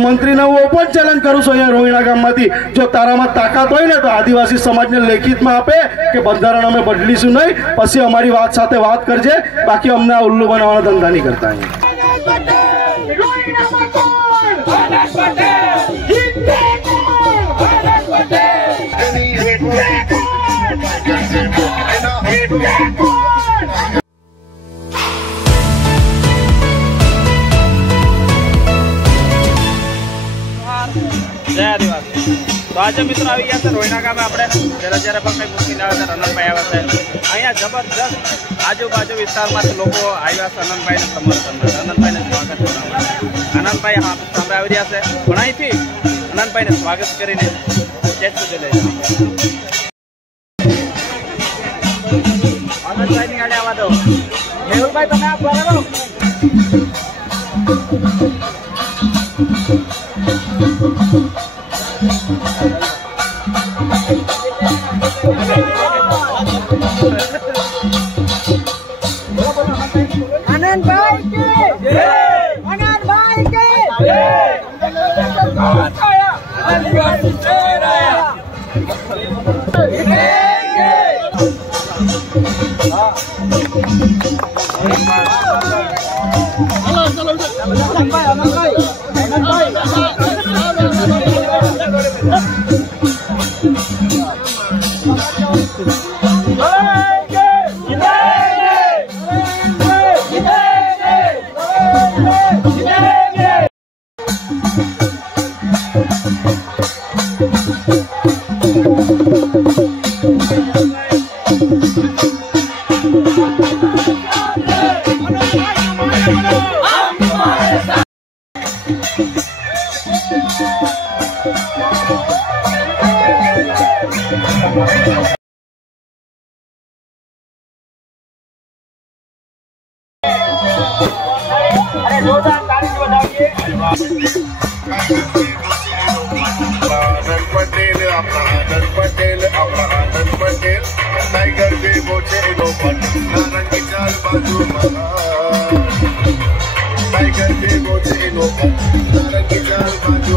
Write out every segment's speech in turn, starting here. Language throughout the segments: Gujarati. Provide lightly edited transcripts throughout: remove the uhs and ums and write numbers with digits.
मंत्री ने ओपन चैलेंज करू छो अहींया रोहिणा गाममांथी जो तारामां ताकत होय ने तो आदिवासी समाज ने लेखित में आपे के बंधारण अमे बदलीशुं नहीं पछी अमारी वात साथे वात करजे बाकी अमने आ उल्लू बनाववाना धंधा नहीं करता। जय आदिवासी। तो आज मित्रों આવી ગયા છે રોહિણા ગામે આપણે જ્યારે પણ કઈ મુશ્કેલી આવે છે રનનભાઈ આવ્યા છે અહીંયા જબરદસ્ત આજુબાજુ વિસ્તારમાંથી લોકો આવ્યા છે રનનભાઈને સમર્થનમાં રનનભાઈને સ્વાગત કરવા આનંદભાઈ સામે આવી રહ્યા છે પણ અહીંથી આનંદભાઈને સ્વાગત કરીને સ્ટેજ સુધી લઈ આનંદભાઈની ગાડી આવવા દો મેહુલભાઈ તમે આપ બરાબર आनंद भाई के जय आनंद भाई के जय आदिवासी चेहरा टाइगर भी बोचे नारंगी चाल बाजू टाइगर भी बोचे नारंगी चाल बाजू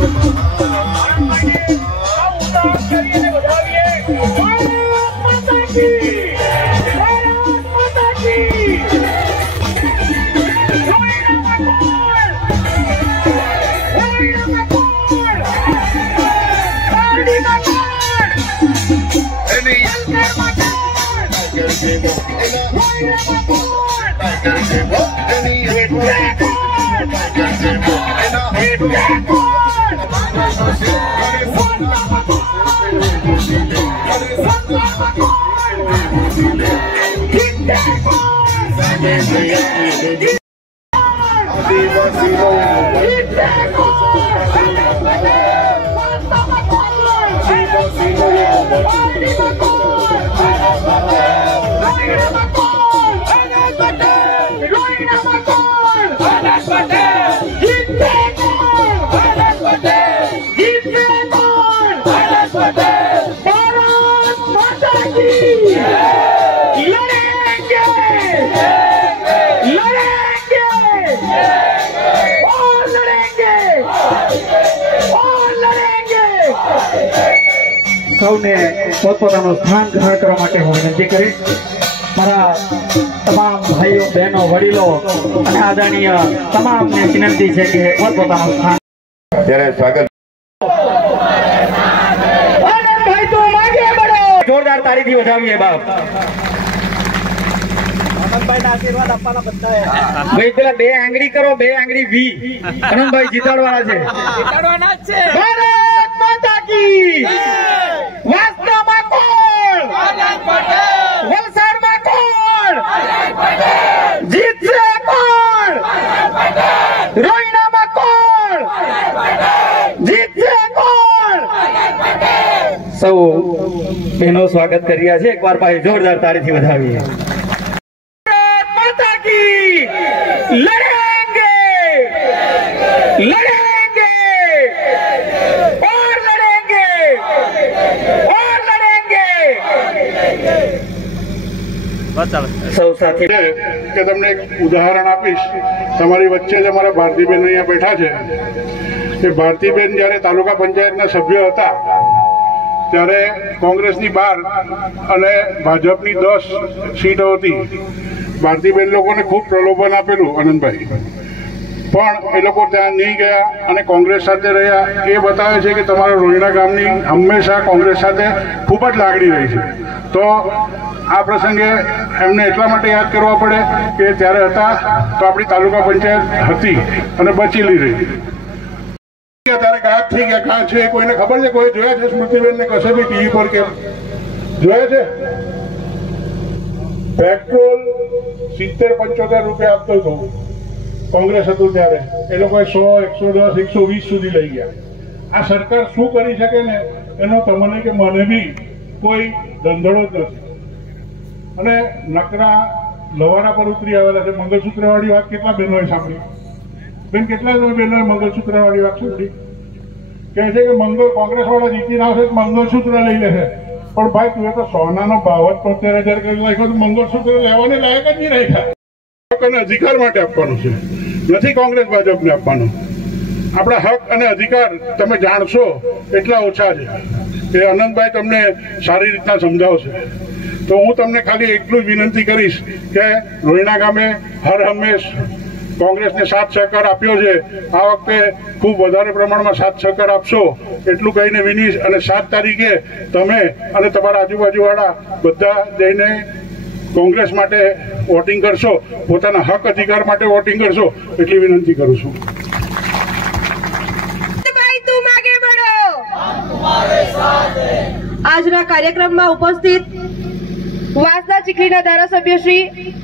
સૌને પોતપોતાનું સ્થાન ગ્રહણ કરવા માટે હું વિનંતી કરીશ। મારા તમામ ભાઈઓ બહેનો વડીલો અને આદરણીય તમામને વિનંતી છે કે પોતપોતાનું સ્થાન ત્યારે સ્વાગત भाई तुम आगे बढ़ो જોરદાર તાળીથી વધાવીએ બાપ। આનંદભાઈને આશીર્વાદ આપવાના બધા ભાઈ પેલા બે આંગળી કરો બે આંગળી વી આનંદભાઈ જીતાડવાના છે જીતાડવાના જ છે। भारत माता की वास्तवમાં કોણ આનંદ પટેલ વલસાડમાં કોણ આનંદ પટેલ જીતશે કોણ આનંદ પટેલ રોહિણામાં કોણ આનંદ પટેલ જીતશે કોણ આનંદ પટેલ। સૌ બહેનો સ્વાગત કરી રહ્યા છે એકવાર ભાઈ જોરદાર તાળીથી વધાવીએ। माता की लड़ेंगे लड़ेंगे और लड़ेंगे બસ ચાલો સૌ સાથે કે તમને એક ઉદાહરણ આપીશ. તમારી વચ્ચે જ અમારા ભારતીબેન અહીંયા બેઠા છે. એ ભારતીબેન જ્યારે તાલુકા પંચાયતના સભ્ય હતા ત્યારે કોંગ્રેસની 12 અને ભાજપની 10 સીટો હતી. ભારતીબેન લોકોને ખૂબ પ્રલોભન આપેલું આનંદભાઈ, પણ એ લોકો ત્યાં નહીં ગયા અને કોંગ્રેસ સાથે રહ્યા. એ બતાવે છે કે તમારા રોહિણા ગામની હંમેશા કોંગ્રેસ સાથે ખૂબ જ લાગણી રહી છે. તો આ પ્રસંગે એમને એટલા માટે યાદ કરવા પડે કે ત્યારે હતા તો આપણી તાલુકા પંચાયત હતી અને બચેલી રહી. ત્યારે ગાયબ થઈ ગયા. કાં છે કોઈને ખબર છે? કોઈ જોયા છે સ્મૃતિબેનને કશે બી ટીવી પર કે જોયા છે? પેટ્રોલ 70-75 રૂપિયા આપતો હતો કોંગ્રેસ હતું ત્યારે. એ લોકોએ 100, 110, 120 સુધી લઈ ગયા. આ સરકાર શું કરી શકે ને એનો તમને કે મને બી કોઈ ધંધડો જ નથી. અને નકરા લવારા પર ઉતરી આવેલા છે. મંગળસૂત્ર વાળી વાત કેટલા બહેનોએ સાંભળી? બેન, કેટલા બહેનોએ મંગળસૂત્ર વાળી વાત સાંભળી? કહે છે કે કોંગ્રેસ વાળા જીતીને આવશે મંગળસૂત્ર લઈ લેશે. પણ ભાઈ, તું તો સોનાનો ભાવ જ 73,000 કરી નાખ્યો, તો મંગળસૂત્ર લેવાને લાયક જ નહીં રાખ્યા. હક અને અધિકાર માટે આપવાનું છે, નથી કોંગ્રેસ ભાજપને આપવાનું. આપણા હક અને અધિકાર તમે જાણશો એટલા ઓછા છે. એ આનંદભાઈ તમને સારી રીતના સમજાવશે. તો હું તમને ખાલી એટલું જ વિનંતી કરીશ કે રોહિણા ગામે હર હંમેશ કોંગ્રેસને સાથ સહકાર આપ્યો છે. આ વખતે ખૂબ વધારે પ્રમાણમાં સાથ સહકાર આપશો એટલું કહીને વિનીશ. અને 7 તારીખે તમે અને તમારા આજુબાજુવાળા બધા જઈને કોંગ્રેસ માટે વોટિંગ કરશો, પોતાના હક અધિકાર માટે વોટિંગ કરશો એટલી વિનંતી કરું છું. આજના કાર્યક્રમમાં ઉપસ્થિત વાંસદા ચીખલીના ધારાસભ્ય શ્રી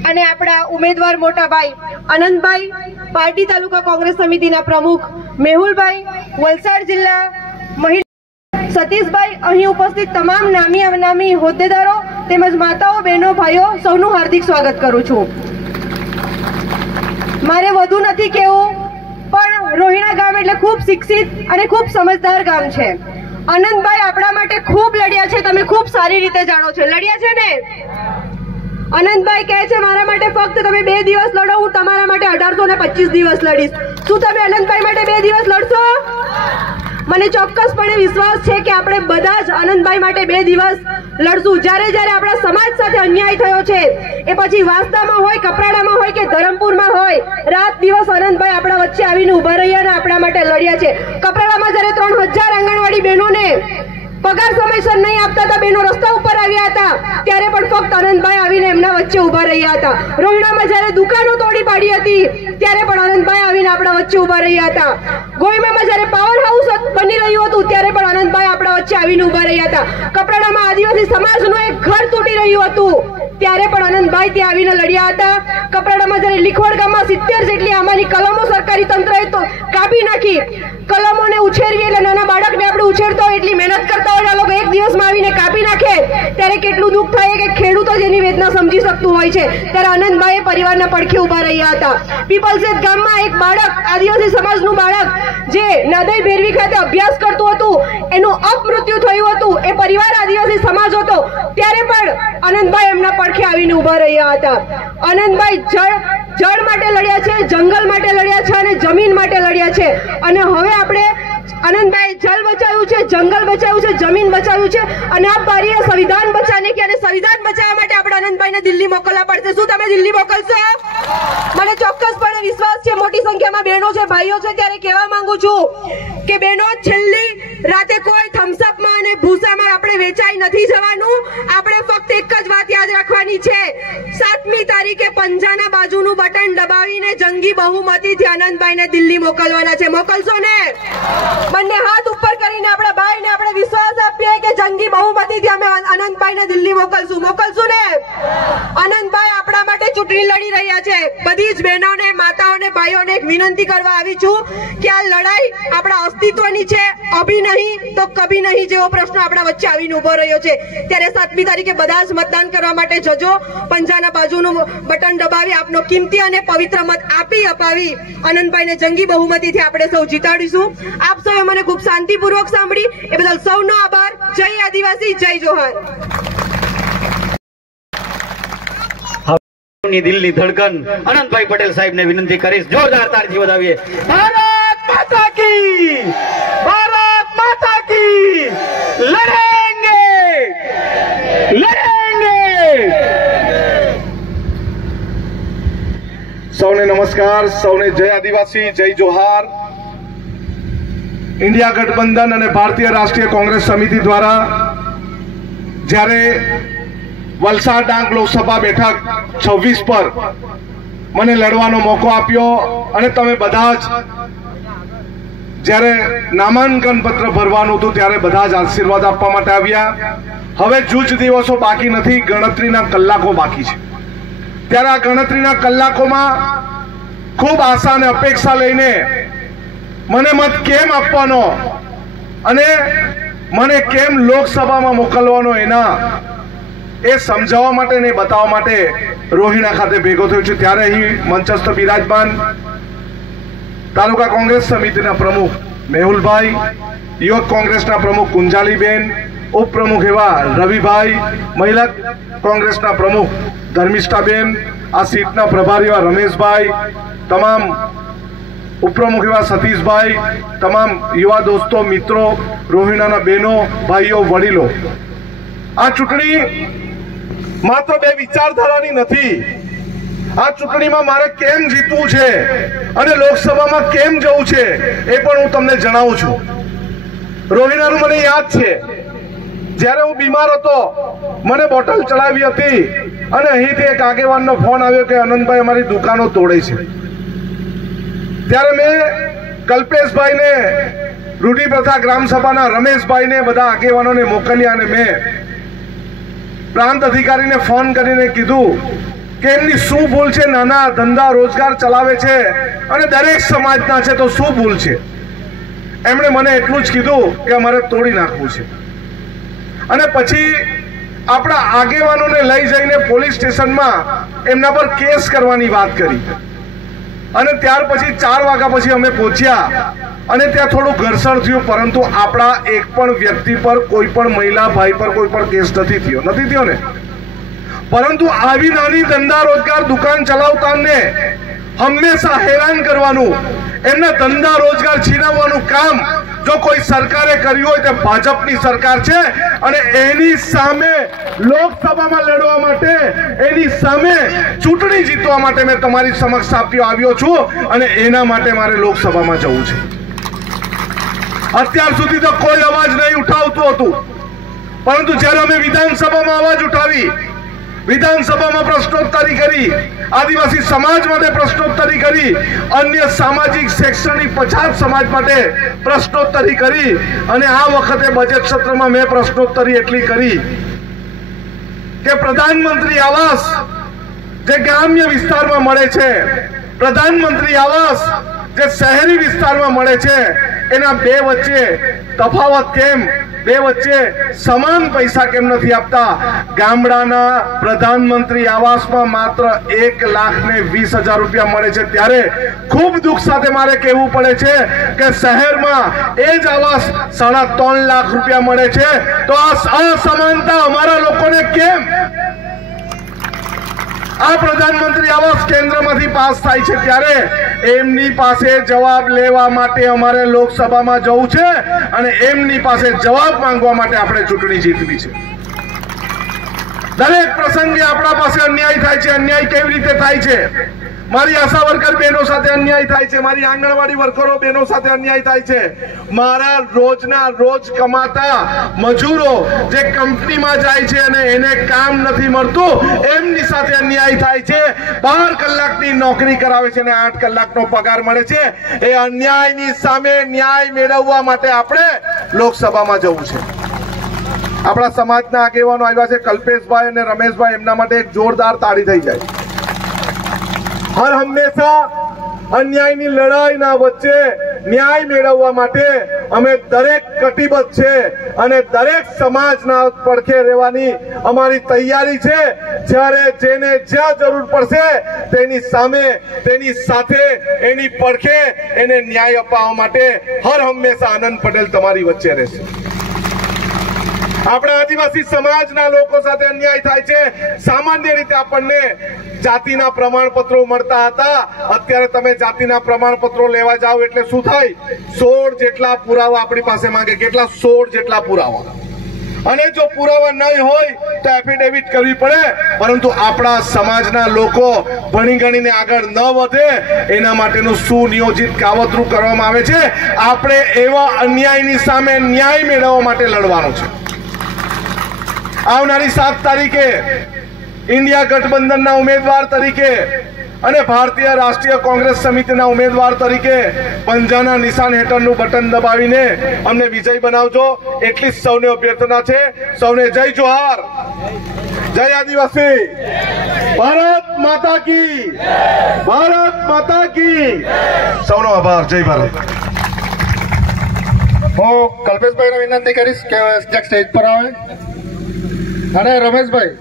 અને આપણા ઉમેદવાર મોટાભાઈ આનંદભાઈ, પાર્ટી તાલુકા કોંગ્રેસ સમિતિના પ્રમુખ મેહુલભાઈ, વલસાડ જિલ્લા મહિલા સતીશભાઈ, અહીં ઉપસ્થિત તમામ નામી અનામી હોદ્દેદારો તેમજ માતાઓ, બહેનો, ભાઈઓ સૌનું હાર્દિક સ્વાગત કરું છું. મારે વધુ નથી કહેવું, પણ રોહિણા ગામ એટલે ખૂબ શિક્ષિત અને ખૂબ સમજદાર ગામ છે. આનંદભાઈ આપણા માટે ખૂબ લડ્યા છે, તમે ખૂબ સારી રીતે જાણો છો. લડ્યા છે ને? આનંદભાઈ કહે છે મારા માટે ફક્ત તમે 2 દિવસ લડો, હું તમારા માટે 1825 દિવસ લડીશ. શું તમે આનંદભાઈ માટે 2 દિવસ લડશો? મને ચોક્કસપણે વિશ્વાસ છે કે આપણે બધા જ આનંદભાઈ માટે 2 દિવસ લડશું. જ્યારે જ્યારે આપણા સમાજ સાથે અન્યાય થયો છે, એ પછી વાંસદામાં હોય, કપરાડામાં હોય કે ધરમપુરમાં હોય, રાત દિવસ આનંદભાઈ આપણા વચ્ચે આવીને ઉભા રહ્યા અને આપણા માટે લડ્યા છે. કપરાડામાં જ્યારે 3000 આંગણવાડી બહેનોને પગાર સમયસર નહીં આપતા હતા, બહેનો રસ્તા ઉપર આવ્યા હતા, ત્યારે પણ ફક્ત આનંદભાઈ આવીને એમના વચ્ચે ઉભા રહ્યા હતા. રોહિણામાં જ્યારે દુકાનો તોડી પાડી હતી, ત્યારે પણ આનંદભાઈ આવીને આપણા વચ્ચે ઉભા રહ્યા હતા. ગોઈમામાં જ્યારે પાવર હાઉસ બની રહ્યું હતું, ત્યારે પણ આનંદભાઈ આપણા વચ્ચે આવીને ઉભા રહ્યા હતા. કપરાડામાં આદિવાસી સમાજનું એક ઘર તૂટી રહ્યું હતું, ત્યારે પણ આનંદભાઈ ત્યાં આવીને લડ્યા હતા. કપરાડામાં જ્યારે લીખવડ ગામમાં 70 જેટલી આમાંની કલમો સરકારી તંત્રએ તો કાપી નાખી. કલમોને ઉછેરવી એટલે નાના બાળકને આપણે ઉછેરતો હોય એટલી મહેનત કરતા હોય, આ લોકો એક દિવસમાં આવીને કાપી નાખે, ત્યારે કેટલું દુઃખ થાય કે ખેડૂતો જેની વેદના સમજી શકતું હોય છે. ત્યારે આનંદભાઈ પરિવારના પડખે ઉભા રહ્યા હતા. પીપલસેત ગામમાં એક બાળક, આદિવાસી સમાજનું બાળક જે નાદઈ ભેરવી ખાતે અભ્યાસ કરતું હતું, એનું અપમૃત્યુ થયું હતું. એ પરિવાર આદિવાસી સમાજ હતો, ત્યારે પણ આનંદભાઈ એમના પડખે આવીને ઉભા રહ્યા હતા. આનંદભાઈ જળ માટે લડ્યા છે, જંગલ માટે લડ્યા છે અને જમીન માટે લડ્યા છે. અને હવે આપણે આનંદભાઈ જળ બચાવ્યું છે, જંગલ બચાવ્યું છે, જમીન બચાવ્યું છે અને આ બારીએ સંવિધાન બચાવને કે અને સંવિધાન બચાવવા માટે આપણે આનંદભાઈને દિલ્હી મોકલવા પડશે. શું તમે દિલ્હી મોકલશો? મને ચોક્કસપણે વિશ્વાસ છે, મોટી સંખ્યામાં બહેનો છે, ભાઈઓ છે. ત્યારે કહેવા માંગુ છું કે બહેનો, છેલ્લી રાતે કોઈ થમ્સઅપમાં અને ભૂસામાં આપણે વેચાઈ નથી જવાનું. આપણે ફક્ત એક જ વાત યાદ રાખવાની છે, 7મી તારીખે પંજાના બાજુનું બટન દબાવીને જંગી બહુમતીથી આનંદભાઈને દિલ્હી મોકલવાના છે. મોકલશો ને? બંને હાથ ઉપર કરીને આપણા ભાઈને આપણે વિશ્વાસ આપીએ કે જંગી બહુમતીથી અમે આનંદભાઈને દિલ્હી મોકલશું. મોકલશું ને? આનંદભાઈ આપણા માટે ચૂંટણી લડી રહ્યા છે. બધી જ બહેનોને, માતાઓને, ભાઈઓને એક વિનંતી કરવા આવી છું કે આ લડાઈ આપણા અસ્તિત્વની છે. અભી નહીં તો કભી નહીં જેવો પ્રશ્ન આપણા વચ્ચે આવીને ઉભો રહ્યો છે. ત્યારે 7મી તારીખે બધા જ મતદાન કરવા માટે જજો. પંજાના બાજુનું બટન દબાવી આપનો કિંમતી અને પવિત્ર મત આપી અપાવી આનંદભાઈને જંગી બહુમતીથી આપણે સૌ જીતાડીશું. આપ સૌએ મને ખૂબ શાંતિપૂર્વક સાંભળી એ બદલ સૌનો આભાર. જય આદિવાસી, જય જોહાર. દિલની ધડકન અનંતભાઈ પટેલ સાહેબને વિનંતી કરીશ, જોરદાર તાળીથી વધાવીએ. ભારત માતા કી, ભારત માતા કી, લડેંગે લડેંગે. સૌને નમસ્કાર, સૌને જય આદિવાસી, જય જોહાર. ઇન્ડિયા ગઠબંધન અને ભારતીય રાષ્ટ્રીય કોંગ્રેસ સમિતિ દ્વારા જ્યારે વલસાડ ડાંગ લોકસભા બેઠક 26 પર મને લડવાનો મોકો આપ્યો અને તમે બધા જ જ્યારે નામાંકન પત્ર ભરવાનું હતું ત્યારે બધા જ આશીર્વાદ આપવા માટે આવ્યા. હવે જૂજ દિવસો બાકી નથી, ગણતરીના કલાકો બાકી છે. ત્યારે આ ગણતરીના કલાકોમાં ખૂબ આશા અને અપેક્ષા લઈને મને મત કેમ આપવાનો અને મને કેમ લોકસભામાં મોકલવાનો એના એ સમજાવવા માટે ને બતાવવા માટે રોહિણા ખાતે ભેગો થયો છું. ત્યારે અહીં મંચસ્થ બિરાજમાન તાલુકા કોંગ્રેસ સમિતિના પ્રમુખ મેહુલભાઈ, યુવક કોંગ્રેસના પ્રમુખ કુંજાલીબેન, ઉપપ્રમુખ એવા રવિભાઈ, મહિલા કોંગ્રેસના પ્રમુખ ધર્મિષ્ઠાબેન, આ સીટના પ્રભારી એવા રમેશભાઈ, તમામ ઉપપ્રમુખ એવા સતીશભાઈ, તમામ યુવા દોસ્તો, મિત્રો, રોહિણાના બહેનો, ભાઈઓ, વડીલો, આ ચૂંટણી માત્ર બે વિચારધારાની નથી. આ ચૂંટણીમાં મારે કેમ જીતવું છે અને લોકસભામાં કેમ જવું છે એ પણ હું તમને જણાવું છું. રોહિણાનું મને યાદ છે, જ્યારે હું બીમાર હતો મને બોટલ ચડાવી હતી અને અહીંથી એક આગેવાનનો ફોન આવ્યો કે અનંતભાઈ અમારી દુકાનો તોડે છે. ત્યારે મેં કલ્પેશભાઈને, રૂઢી પ્રથા ગ્રામ સભાના રમેશભાઈને, બધા આગેવાનોને મોકલ્યા અને મેં પ્રાંત અધિકારીને ફોન કરીને કીધું કે એમની શું ભૂલ છે, નાના ધંધા રોજગાર ચલાવે છે અને દરેક સમાજના છે તો શું ભૂલ છે. એમણે મને એટલું જ કીધું કે અમારે તોડી નાખવું છે. અને પછી આપણા આગેવાનોને લઈ જઈને પોલીસ સ્ટેશનમાં એમના પર કેસ કરવાની વાત કરી. અને ત્યાર પછી 4 વાગ્યા પછી અમે પહોંચ્યા અને ત્યાં થોડું ઘર્ષણ થયું, પરંતુ આપણા એક પણ વ્યક્તિ પર, કોઈ પણ મહિલા ભાઈ પર કોઈ પણ કેસ નથી થયો ને. પરંતુ આવી નાની ધંધા રોજગાર દુકાન ચલાવતાને હંમેશા હેરાન કરવાનું, એમના ધંધા રોજગાર છીનવવાનું કામ જો કોઈ સરકારે કર્યું હોય તો ભાજપની સરકાર છે. અને એની સામે લોકસભામાં લડવા માટે, એની સામે ચૂંટણી જીતવા માટે મેં તમારી સમક્ષ આવ્યો છું અને એના માટે મારે લોકસભામાં જવું છે. અત્યાર સુધી તો કોઈ અવાજ નહીં ઉઠાવતું હતું, પરંતુ જ્યારે અમે વિધાનસભામાં અવાજ ઉઠાવી, વિધાનસભામાં પ્રશ્નોત્તરી કરી, આદિવાસી સમાજ માટે પ્રશ્નોત્તરી કરી, અન્ય સામાજિક શૈક્ષણિક પછાત સમાજ માટે પ્રશ્નોત્તરી કરી અને આ વખતે બજેટ સત્રમાં મેં પ્રશ્નોત્તરી એટલી કરી કે પ્રધાનમંત્રી આવાસ જે ગ્રામ્ય વિસ્તારમાં મળે છે, પ્રધાનમંત્રી આવાસ જે શહેરી વિસ્તારમાં મળે છે, એના બે વચ્ચે તફાવત કેમ, બે વચ્ચે સમાન પૈસા કેમ નથી આપતા? ગામડાના પ્રધાનમંત્રી આવાસમાં માત્ર 1,20,000 રૂપિયા મળે છે, ત્યારે ખૂબ દુઃખ સાથે મારે કહેવું પડે છે કે શહેરમાં એ જ આવાસ 3.5 લાખ રૂપિયા મળે છે. તો આ અસમાનતા અમારા લોકોને કેમ? આ પ્રધાનમંત્રી આવાસ કેન્દ્રમાંથી પાસ થાય છે, ત્યારે એમની પાસે જવાબ લેવા માટે અમારે લોકસભામાં જવું છે અને એમની પાસે જવાબ માંગવા માટે આપણે ચૂંટણી જીતવી છે. દરેક પ્રસંગે આપણા પાસે અન્યાય થાય છે. અન્યાય કેવી રીતે થાય છે? મારી આશા વર્કર બહેનો સાથે અન્યાય થાય છે, મારી આંગણવાડી વર્કરો બહેનો સાથે અન્યાય થાય છે, મારા રોજના રોજ કમાતા મજૂરો જે કંપનીમાં જાય છે અને એને કામ નથી મળતું એમની સાથે અન્યાય થાય છે. 12 કલાકની નોકરી કરાવે છે અને 8 કલાકનો પગાર મળે છે. એ અન્યાયની સામે ન્યાય મેળવવા માટે આપણે લોકસભામાં જવું છે. આપણા સમાજના આગેવાનો આવ્યા છે, કલ્પેશભાઈ અને રમેશભાઈ, એમના માટે એક જોરદાર તાળી થઈ જાય. હર હંમેશા અન્યાયની લડાઈના વચ્ચે ન્યાય મેળવવા માટે અમે દરેક કટિબદ્ધ છે અને દરેક સમાજના પડખે રહેવાની અમારી તૈયારી છે. જ્યારે જેને જ્યાં જરૂર પડશે તેની સામે, તેની સાથે, એની પડખે એને ન્યાય અપાવવા માટે હર હંમેશા આનંદ પટેલ તમારી વચ્ચે રહેશે. આપણા આદિવાસી સમાજના લોકો સાથે અન્યાય થાય છે. સામાન્ય રીતે આપણને જાતિના પ્રમાણપત્રો મળતા હતા. અત્યારે તમે જાતિના પ્રમાણપત્રો લેવા જાઓ એટલે શું થાય? 16 જેટલા પુરાવા આપણી પાસે માંગે. કેટલા? 16 જેટલા પુરાવા. અને જો પુરાવા નહીં હોય તો એફિડેવિટ કરવી પડે. પરંતુ આપણા સમાજના લોકો ભણી ગણીને આગળ ન વધે એના માટેનું સુનિયોજિત કાવતરું કરવામાં આવે છે. આપણે એવા અન્યાયની સામે ન્યાય મેળવવા માટે લડવાનું છે. આવનારી 7 તારીખે ઇન્ડિયા ગઠબંધનના ઉમેદવાર તરીકે અને ભારતીય રાષ્ટ્રીય કોંગ્રેસ સમિતિના ઉમેદવાર તરીકે પંજાના નિશાન હેઠળનું બટન દબાવીને અમને વિજય બનાવજો. એટલી જ સૌને અભ્યર્થના છે. સૌને જય જોહાર, જય આદિવાસી, ભારત માતા કી, ભારત માતા કી. સૌનો આભાર. જય ભારત. હું કલ્પેશભાઈને વિનંતી કરીશ કે સ્ટેજ પર આવે. અને રમેશભાઈ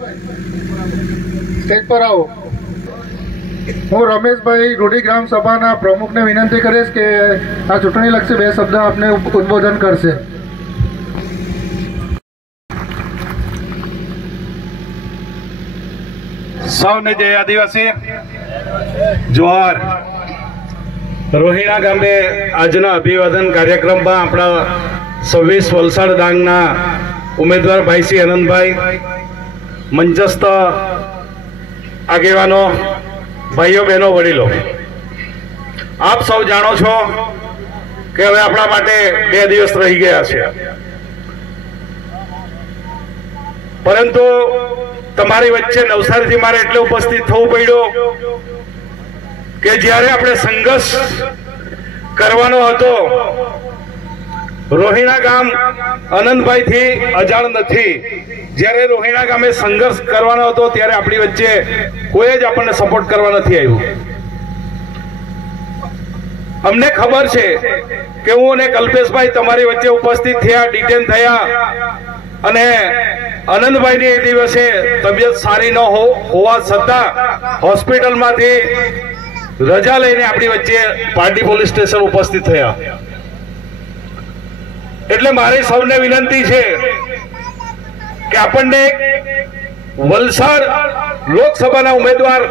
સ્ટેજ પર આવો. હું રમેશભાઈ રૂડી ગ્રામ સભાના પ્રમુખને વિનંતી કરીશ કે આ ચૂંટણીલક્ષી 2 શબ્દ આપને ઉદ્બોધન કરશે. સૌને જય આદિવાસી, જોહાર. રોહિણા ગામે આજના અભિવાદન કાર્યક્રમમાં આપણા 26 વલસાડ ડાંગના ઉમેદવાર ભાઈ શ્રી આનંદભાઈ, મંચસ્થ આગેવાનો, ભાઈઓ બહેનો, વડીલો, આપ સૌ જાણો છો કે હવે આપણા માટે 2 દિવસ રહી ગયા છે. પરંતુ તમારી વચ્ચે નવસારીથી મારે એટલે ઉપસ્થિત થવું પડ્યું કે જ્યારે આપણે સંઘર્ષ કરવાનો હતો, રોહિણા ગામ આનંદભાઈ થી અજાણ નથી. જ્યારે રોહિણા ગામે સંઘર્ષ કરવાનો હતો ત્યારે આપણી વચ્ચે કોઈ જ આપણને સપોર્ટ કરવા નથી આવ્યું. અમને ખબર છે કે હું અને કલ્પેશભાઈ તમારી વચ્ચે ઉપસ્થિત થયા, ડિટેન થયા અને આનંદભાઈની એ દિવસે તબિયત સારી ન હોવા છતાં હોસ્પિટલમાંથી રજા લઈને આપણી વચ્ચે પારડી પોલીસ સ્ટેશન ઉપસ્થિત થયા. એટલે મારી સૌને વિનંતી છે કે આપણને વલસાડ લોકસભાના ઉમેદવાર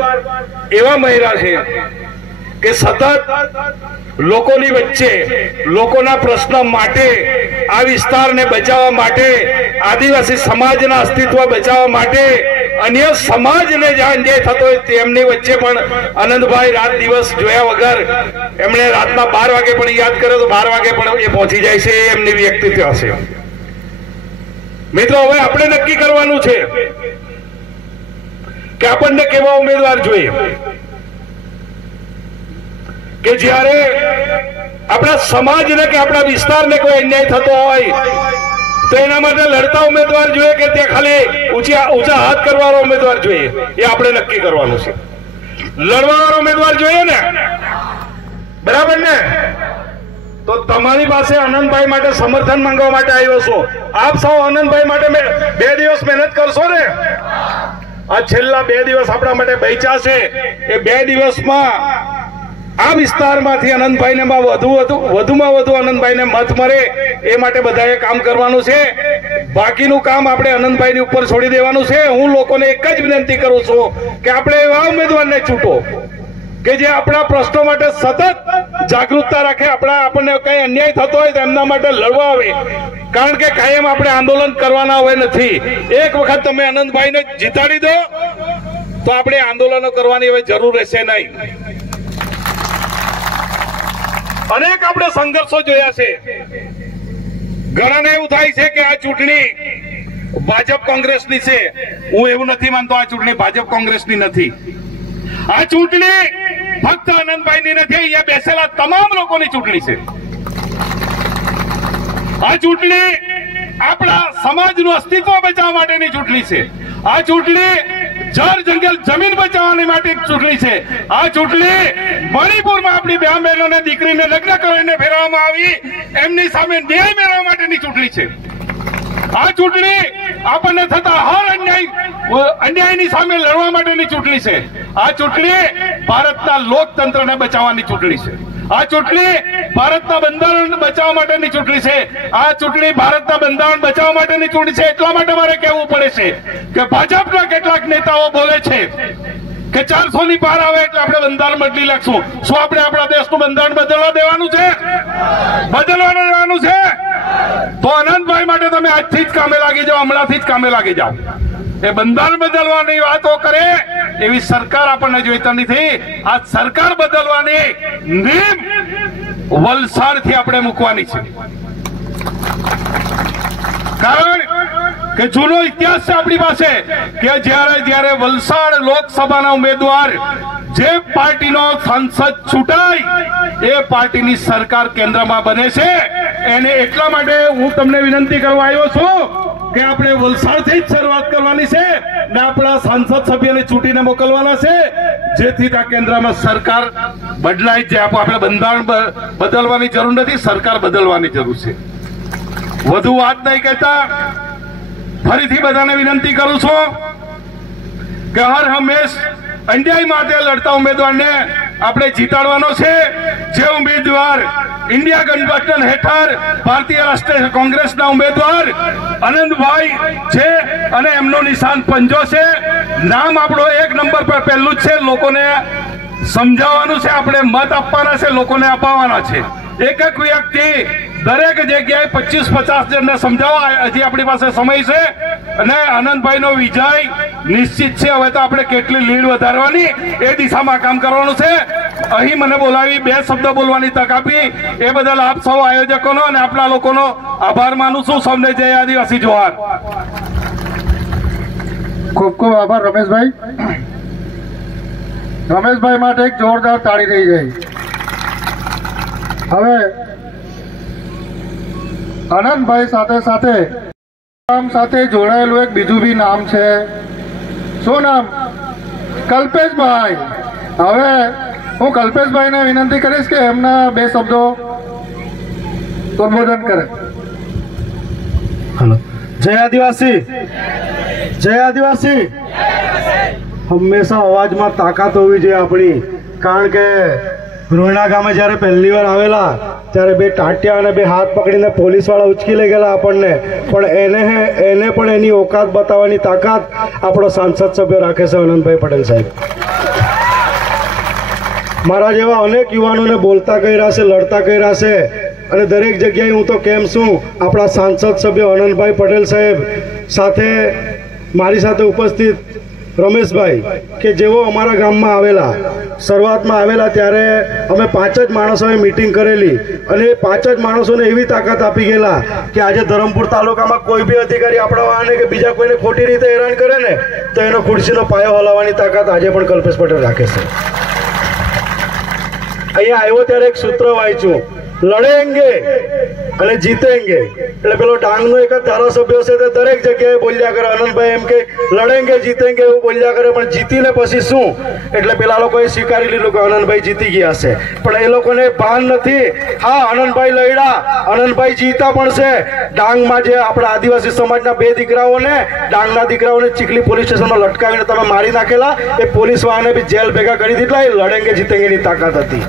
એવા મહિલા છે કે સતત લોકોની વચ્ચે, લોકોના પ્રશ્ન માટે, આ વિસ્તારને બચાવવા માટે, આદિવાસી સમાજના અસ્તિત્વ બચાવવા માટે, અન્ય સમાજને જ્યાં અન્યાય થતો હોય તેમની વચ્ચે પણ આનંદભાઈ રાત દિવસ જોયા વગર એમણે રાતના 12 વાગે પણ યાદ કર્યો તો 12 વાગે પણ એ પહોંચી જાય છે. એમની વ્યક્તિત્વ હશે. મિત્રો, હવે આપણે નક્કી કરવાનું છે કે આપણને કેવા ઉમેદવાર જોઈએ કે જ્યારે આપણા સમાજને કે આપણા વિસ્તારને કોઈ અન્યાય થતો હોય તો એના માટે લડતા ઉમેદવાર જોઈએ કે તે ખાલી ઊંચા હાથ કરવાનો ઉમેદવાર જોઈએ? એ આપણે નક્કી કરવાનું છે. લડવાવાળો ઉમેદવાર જોઈએ ને, બરાબર ને? તો તમારી પાસે આનંદભાઈ માટે સમર્થન માંગવા માટે આવ્યો છું. આપ સૌ આનંદભાઈ માટે 2 દિવસ મહેનત કરશો ને? આ છેલ્લા 2 દિવસ આપણા માટે બચ્યા છે. એ 2 દિવસમાં આ વિસ્તારમાંથી આનંદભાઈને વધુમાં વધુ આનંદભાઈને મત મળે એ માટે બધાએ કામ કરવાનું છે. બાકીનું કામ આપણે આનંદભાઈની ઉપર છોડી દેવાનું છે. હું લોકોને એક જ વિનંતી કરું છું કે આપણે એવા ઉમેદવારને ચૂંટો કે જે આપણા પ્રશ્નો માટે સતત જાગૃતતા રાખે, આપણને કઈ અન્યાય થતો હોય તો એમના માટે લડવા આવે. કારણ કે કાયમ આપણે આંદોલન કરવાના હોય નથી. એક વખત તમે આનંદભાઈને જીતાડી દો તો આપણે આંદોલનો કરવાની હવે જરૂર રહેશે નહીં. અનેક આપણે સંઘર્ષો જોયા છે. ઘણાને એવું થાય છે કે આ ચૂંટણી ભાજપ કોંગ્રેસની છે. હું એવું નથી માનતો. આ ચૂંટણી ભાજપ કોંગ્રેસની નથી. આ ચૂંટણી ફક્ત આનંદભાઈની નથી, અહીંયા બેસેલા તમામ લોકોની ચૂંટણી છે. આ ચૂંટણી આપણા સમાજનું અસ્તિત્વ બચાવવા માટેની ચૂંટણી છે. આ ચૂંટણી જળ જંગલ જમીન બચાવવાની માટે ચૂંટણી છે. આ ચૂંટણી મણિપુરમાં આપણી 2 બહેનોને દીકરીને લગ્ન કરીને ફેરવવામાં આવી એમની સામે ન્યાય મેળવવા માટેની ચૂંટણી છે. આ ચૂંટણી આપણને થતા હર અન્યાયની સામે લડવા માટેની ચૂંટણી છે. આ ચૂંટણી ભારતના લોકતંત્રને બચાવવાની ચૂંટણી છે. આ ચૂંટણી ભારતના બંધારણ બચાવવા માટેની ચૂંટણી છે. આ ચૂંટણી ભારતના બંધારણ બચાવવા માટેની ચૂંટણી છે. એટલા માટે મારે કહેવું પડે છે કે ભાજપના કેટલાક નેતાઓ બોલે છે કે 400 ની પાર આવે એટલે આપણે બંધારણ બદલી નાખશું. શું આપણે આપણા દેશનું બંધારણ બદલવા દેવાનું છે? બદલવા દેવાનું છે? તો આનંદભાઈ માટે તમે આજથી જ કામે લાગી જાઓ, હમણાંથી જ કામે લાગી જાઓ. એ બંધારણ બદલવાની વાતો કરે એવી સરકાર આપણને જોઈતી નથી. આ સરકાર બદલવાની નીમ વલસાડથી આપણે મૂકવાની છે. કારણ કે જૂનો ઇતિહાસ છે આપણી પાસે કે જ્યારે વલસાડ લોકસભાના ઉમેદવાર જે પાર્ટીનો સાંસદ ચૂંટાય એ પાર્ટીની સરકાર કેન્દ્રમાં બને છે. એને એટલા માટે હું તમને વિનંતી કરવા આવ્યો છું કે આપણે વલસાડથી જ શરૂઆત કરવાની છે ને આપણા સાંસદ સભ્યને ચૂંટીને મોકલવાના છે, જેથી આ કેન્દ્રમાં સરકાર બદલાઈ જાય. આપણે બંધારણ બદલવાની જરૂર નથી, સરકાર બદલવાની જરૂર છે. વધુ વાત નહીં કહેતા ફરીથી બધાને વિનંતી કરું છું કે હર હંમેશ અન્યાય માટે લડતા ઉમેદવારને આપણે જીતાડવાનો છે. જે ઉમેદવાર ઇન્ડિયા ગઠબંધન હેઠળ ભારતીય રાષ્ટ્રીય કોંગ્રેસના ઉમેદવાર આનંદભાઈ છે અને એમનું નિશાન પંજો છે. નામ આપણો 1 નંબર પર પહેલું જ છે. લોકોને સમજાવવાનું છે, આપણે મત આપવાના છે, લોકોને અપાવવાના છે. એક એક વ્યક્તિ દરેક જગ્યાએ 25-50 જણને સમજાવવા હજી આપણી પાસે સમય છે અને આનંદભાઈનો વિજય નિશ્ચિત છે. હવે તો આપણે કેટલી લીડ વધારવાની એ દિશામાં કામ કરવાનું છે. અહીં મને બોલાવી 2 શબ્દ બોલવાની તક આપી એ બદલ આપ સૌ આયોજકોનો અને આપણા લોકોનો આભાર માનું છું. સૌને જય આદિવાસી જોહાર. ખૂબ ખૂબ આભાર રમેશભાઈ. રમેશભાઈ માટે એક જોરદાર તાળી રહી જાય. હવે આનંદભાઈ સાથે સાથે જોડાયેલું એક બીજું બી નામ છે. શું નામ? કલ્પેશભાઈ. હવે હું કલ્પેશભાઈને વિનંતી કરીશ કે એમના 2 શબ્દો સંબોધન કરે. જય આદિવાસી, જય આદિવાસી. હંમેશા અવાજમાં તાકાત હોવી જોઈએ આપણી. કારણ કે રોહિણા ગામે જ્યારે પહેલી વાર આવેલા ત્યારે 2 ટાંટિયા અને 2 હાથ પકડીને પોલીસવાળા ઉચકી લઈ ગયેલા આપણને, પણ એને પણ એની ઓકાત બતાવવાની તાકાત આપણો સાંસદ સભ્ય રાખે છે આનંદભાઈ પટેલ સાહેબ. મારા જેવા અનેક યુવાનોને બોલતા કર્યા છે, લડતા કર્યા છે અને દરેક જગ્યાએ હું તો કેમ છું આપણા સાંસદ સભ્ય આનંદભાઈ પટેલ સાહેબ સાથે મારી સાથે ઉપસ્થિત રમેશભાઈ કે જેઓ અમારા ગામમાં આવેલા, શરૂઆતમાં આવેલા ત્યારે અમે 5 જ માણસોએ મીટિંગ કરેલી અને એ 5 જ માણસોને એવી તાકાત આપી ગયેલા કે આજે ધરમપુર તાલુકામાં કોઈ બી અધિકારી આપણા વાહને કે બીજા કોઈને ખોટી રીતે હેરાન કરે ને તો એનો ખુરશીનો પાયો હલાવવાની તાકાત આજે પણ કલ્પેશ પટેલ રાખે છે. અહીંયા આવ્યો ત્યારે એક સૂત્ર વાંચ્યું, લડેંગે અને જીતેંગે. એટલે પેલો ડાંગનો એક જ ધારાસભ્ય છે તે દરેક જગ્યાએ બોલ્યા કરે, આનંદભાઈ એમ કે લડેંગે જીતેંગે એવું બોલ્યા કરે, પણ જીતીને પછી શું? એટલે પેલા લોકોએ સ્વીકારી લીધું કે આનંદભાઈ જીતી ગયા છે, પણ એ લોકોને ભાન નથી. હા, આનંદભાઈ લડ્યા, આનંદભાઈ જીતા પણ છે. ડાંગમાં જે આપણા આદિવાસી સમાજના 2 દીકરાઓને, ડાંગના દીકરાઓને ચીખલી પોલીસ સ્ટેશનમાં લટકાવીને તમે મારી નાખેલા, એ પોલીસ વાળાને બી જેલ ભેગા કરી દીધા. એ લડેંગે જીતેંગેની તાકાત હતી.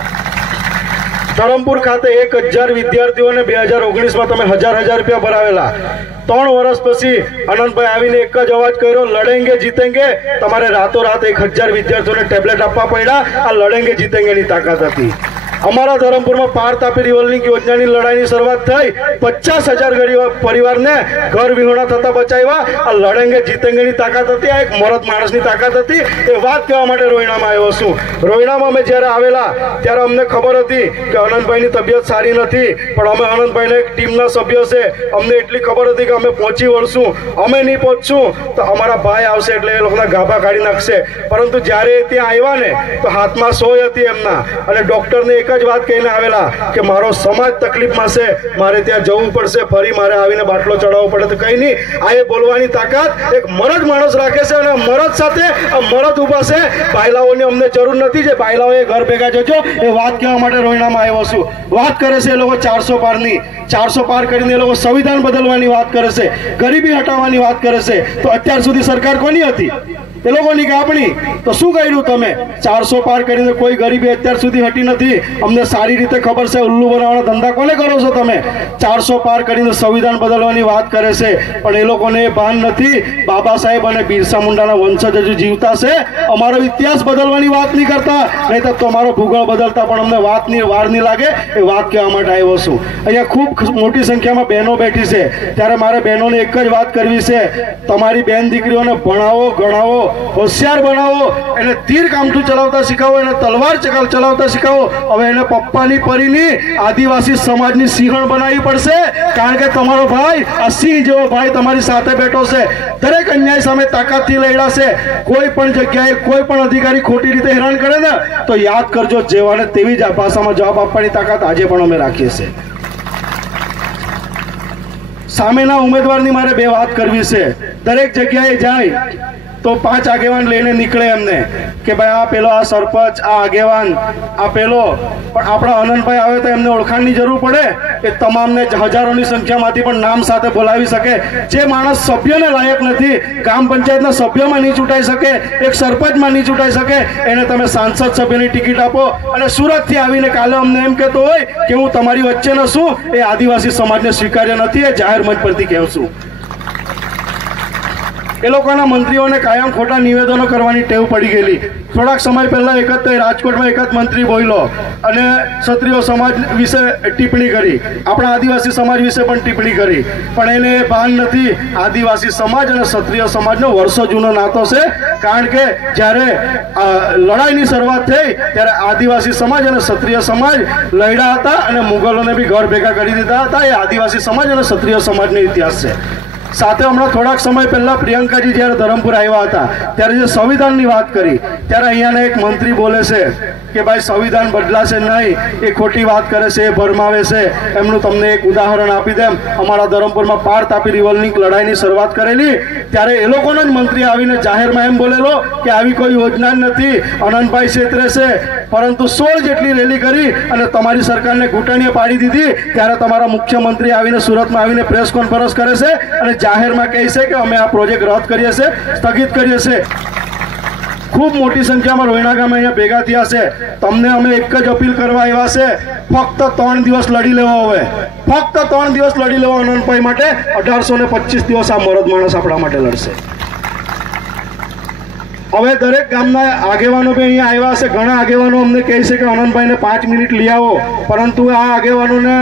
ધરમપુર ખાતે 1000 વિદ્યાર્થીઓને 2019માં તમે હજાર રૂપિયા ભરાવેલા. 3 વર્ષ પછી આનંદભાઈ આવીને એક જ અવાજ કર્યો, લડેંગે જીતેંગે. તમારે રાતોરાત 1000 વિદ્યાર્થીઓને ટેબ્લેટ આપવા પડ્યા. આ લડેંગે જીતેંગેની તાકાત હતી. અમારા ધરમપુરમાં પાર તાપી રિવોલ્વિંગ યોજનાની લડાઈની શરૂઆત થઈ. 50,000 પરિવારને ઘર વિહોણા થતા બચાવ્યા. આ લડેંગે જીતેંગેની તાકાત હતી. આ એક મરદ માણસની તાકાત હતી. એ વાત કહેવા માટે રોહિણામાં આવ્યો છું. રોહિણામાં અમે જ્યારે આવેલા ત્યારે અમને ખબર હતી કે આનંદભાઈની તબિયત સારી નથી, પણ અમે આનંદભાઈને એક ટીમના સભ્ય છે, અમને એટલી ખબર હતી કે અમે પહોંચી વળશું. અમે નહીં પહોંચશું તો અમારા ભાઈ આવશે એટલે એ લોકોના ગાભા કાઢી નાખશે. પરંતુ જ્યારે ત્યાં આવ્યા ને તો હાથમાં સોય હતી એમના, અને ડોક્ટરને એક જ વાત કહીને આવેલા કે મારો સમાજ તકલીફમાં છે, મારે ત્યાં જવું પડશે, ફરી મારે આવીને બાટલો ચડાવવો પડે. તો કંઈ નહીં, આ એ બોલવાની તાકાત એક મરદ માણસ રાખે છે અને મરદ સાથે આ મરદ ઊભા છે. બાયલાઓની અમને જરૂર નથી, જે બાયલાઓએ ઘર ભેગા જજો એ વાત કહેવા માટે રોહિણામાં આવ્યો છું. વાત કરે છે એ લોકો 400 પારની, 400 પાર કરીને એ લોકો સંવિધાન બદલવાની વાત કરે છે, ગરીબી હટાવવાની વાત કરે છે. તો અત્યાર સુધી સરકાર કોની હતી? એ લોકોની કે આપણી. તો શું કર્યું તમે? 400 પાર કરીને કોઈ ગરીબી અત્યાર સુધી હટી નથી. અમને સારી રીતે ખબર છે ઉલ્લુ બનાવવાના ધંધા કોને કરો છો તમે? 400 પાર કરીને સંવિધાન બદલવાની વાત કરે છે, પણ એ લોકોને એ ભાન નથી બાબા સાહેબ અને બિરસા મુંડાના વંશજ હજુ જીવતા છે. અમારો ઇતિહાસ બદલવાની વાત નહીં કરતા, નહીં તો તમારો ભૂગોળ બદલતા પણ અમને વાતની વાર નહીં લાગે. એ વાત કહેવા માટે આવ્યો છું. અહીંયા ખૂબ મોટી સંખ્યામાં બહેનો બેઠી છે, ત્યારે મારે બહેનોને એક જ વાત કરવી છે. તમારી બેન દીકરીઓને ભણાવો, ગણાવો, હોશિયાર બનાવો, એને તીર કામઠું ચલાવતા શીખાવો, એને તલવાર ચલાવતા શીખાવો. હવે એને પપ્પાની પરીની આદિવાસી સમાજની સિંહણ બનાવવી પડશે, કારણ કે તમારો ભાઈ આ સિંહ જેવો ભાઈ તમારી સાથે બેઠો છે. દરેક અન્યાય સામે તાકાતથી લડ્યા છે. કોઈ પણ જગ્યાએ કોઈ પણ અધિકારી ખોટી રીતે હેરાન કરે ને તો યાદ કરજો, જેવાને તેવી જ ભાષામાં જવાબ આપવાની તાકાત આજે પણ અમે રાખીએ છીએ. સામેના ઉમેદવારની મારે બે વાત કરવી છે. દરેક જગ્યાએ જાય તો 5 આગેવાન લઈને નીકળે એમને કે ભાઈ આ પેલો, આ સરપંચ, આ આગેવાન, આ પેલો. પણ આપણા આનંદભાઈ આવે તો એમને ઓળખાણની જરૂર પડે. એ તમામને હજારોની સંખ્યામાંથી પણ નામ સાથે બોલાવી શકે. જે માણસ સભ્યને લાયક નથી, ગ્રામ પંચાયતના સભ્યમાં નહીં ચૂંટાઈ શકે, એક સરપંચમાં નહીં ચૂંટાઈ શકે, એને તમે સાંસદ સભ્યની ટિકિટ આપો અને સુરતથી આવીને કાલે અમને એમ કહેતો હોય કે હું તમારી વચ્ચેનો છું, એ આદિવાસી સમાજને સ્વીકાર્ય નથી. એ જાહેર મંચ પરથી કહું છું. એ લોકોના મંત્રીઓને કાયમ ખોટા નિવેદનો કરવાની ટેવ પડી ગયેલી. થોડાક સમય પહેલા રાજકોટમાં એક જ મંત્રી બોલ્યો અને ક્ષત્રિય સમાજ વિશે ટિપ્પણી કરી, આપણા આદિવાસી સમાજ વિશે પણ ટિપ્પણી કરી, પણ એને એ ભાન નથી આદિવાસી સમાજ અને ક્ષત્રિય સમાજનો વર્ષો જૂનો નાતો છે. કારણ કે જ્યારે લડાઈની શરૂઆત થઈ ત્યારે આદિવાસી સમાજ અને ક્ષત્રિય સમાજ લડ્યા હતા અને મુગલોને બી ઘર ભેગા કરી દીધા હતા. એ આદિવાસી સમાજ અને ક્ષત્રિય સમાજનો ઇતિહાસ છે. સાથે હમણાં થોડાક સમય પહેલા પ્રિયંકાજી જ્યારે ધરમપુર આવ્યા હતા ત્યારે જે સંવિધાનની વાત કરી, ત્યારે અહીંયાના એક મંત્રી બોલે છે કે ભાઈ સંવિધાન બદલાશે નહીં, એ ખોટી વાત કરે છે, એ ભરમાવે છે. એમનું તમને એક ઉદાહરણ આપી દેમ. અમારા ધરમપુરમાં પાર તાપી રિવરની લડાઈની શરૂઆત કરેલી ત્યારે એ લોકોનો જ મંત્રી આવીને જાહેરમાં એમ બોલેલો કે આવી કોઈ યોજના નથી, આનંદભાઈ છેતરે છે. પરંતુ 16 જેટલી રેલી કરી અને તમારી સરકારને ઘૂંટણીએ પાડી દીધી. ત્યારે તમારા મુખ્યમંત્રી આવીને સુરતમાં આવીને પ્રેસ કોન્ફરન્સ કરે છે અને જાહેરમાં કહે છે કે અમે આ પ્રોજેક્ટ રદ કરીએ છીએ, સ્થગિત કરીએ છીએ. ખૂબ મોટી સંખ્યામાં રોહિણા ગામ અહીંયા ભેગા થયા છે. તમને અમે એક જ અપીલ કરવા આવ્યા છે, ફક્ત 3 દિવસ લડી લેવો. હવે ફક્ત 3 દિવસ લડી લેવો આનંદભાઈ માટે. 1825 દિવસ આ મરદ માણસ આપણા માટે લડશે. હવે દરેક ગામના આગેવાનો બી અહીંયા આવ્યા છે. ઘણા આગેવાનો અમને કહે છે કે આનંદભાઈને 5 મિનિટ લઈ આવો, પરંતુ આ આગેવાનોને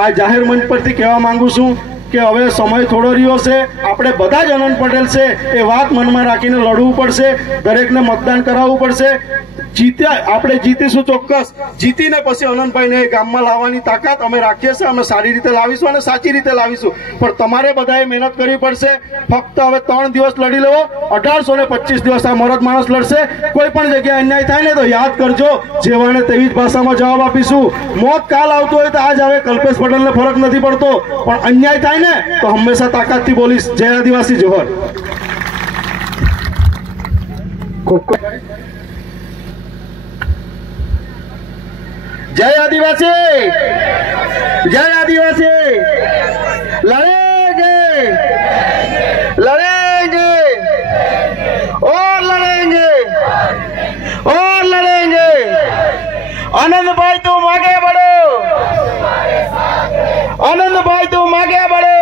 આ જાહેર મંચ પરથી કહેવા માંગુ છું કે હવે સમય થોડો રહ્યો છે. આપણે બધા જ આનંદ પટેલ છે, એ વાત મનમાં રાખીને લડવું પડશે. દરેકને મતદાન કરાવવું પડશે. આપણે જીતીશું ચોક્કસ. જીતીને પછી આનંદભાઈને ગામમાં લાવવાની તાકાત અમે રાખીએ છીએ. અમે સારી રીતે લાવીશું અને સાચી રીતે લાવીશું, પણ તમારે બધાએ મહેનત કરવી પડશે. ફક્ત હવે 3 દિવસ લડી લેવો. 1825 દિવસ આ મરદ માણસ લડશે. કોઈ પણ જગ્યાએ અન્યાય થાય ને તો યાદ કરજો, જેવાને તેવી જ ભાષામાં જવાબ આપીશું. મોત કાલ આવતું હોય તો આજ આવે, કલ્પેશ પટેલને ફરક નથી પડતો, પણ અન્યાય થાય ને તો હંમેશા તાકાતથી બોલીશ. જય આદિવાસી, જોહર. जय आदिवासी, जय आदिवासी. लड़ेंगे, लड़ेंगे और लड़ेंगे और लड़ेंगे. आनंदभाई तुम आगे बढ़ो, आनंदभाई तुम आगे बढ़ो.